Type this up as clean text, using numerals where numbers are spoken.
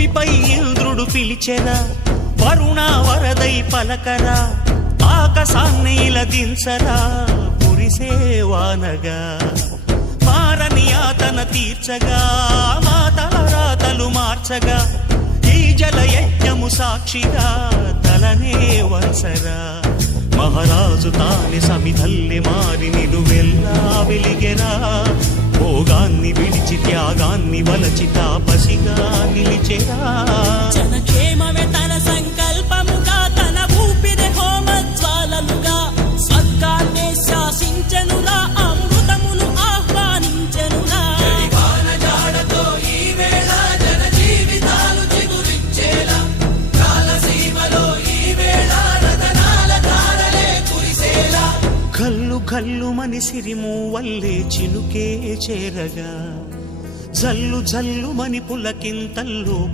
భూమిపై ఇంద్రుడు పిలిచెరా, వరుణ వరదై పలకరా, ఆకాశాన్ని ఇలదించరా కురిసేవానగా, మారని యాతన తీర్చగా మాతల రాతలు మార్చగా, ఈ జల యజ్ఞము సాక్షిగా తలనే వంచరా. మహారాజు తానే సమిధల్లె మారి నిలువెల్లా వెలిగెరా, భోగాన్ని విడిచి త్యాగాన్ని వలచి తాపసిగా నిలిచెరా. జనక్షేమమే తన సంకల్పముగా, తన ఊపిరి హోమజ్వాలలుగా, స్వర్గాన్నే శాసించెనురా, అమృతమును ఆహ్వానించెనురా. కల్లు కల్లు మని సిరిము వల్లే చినుకే చేరగా, జల్లు జల్లు మని పులకింతల్లో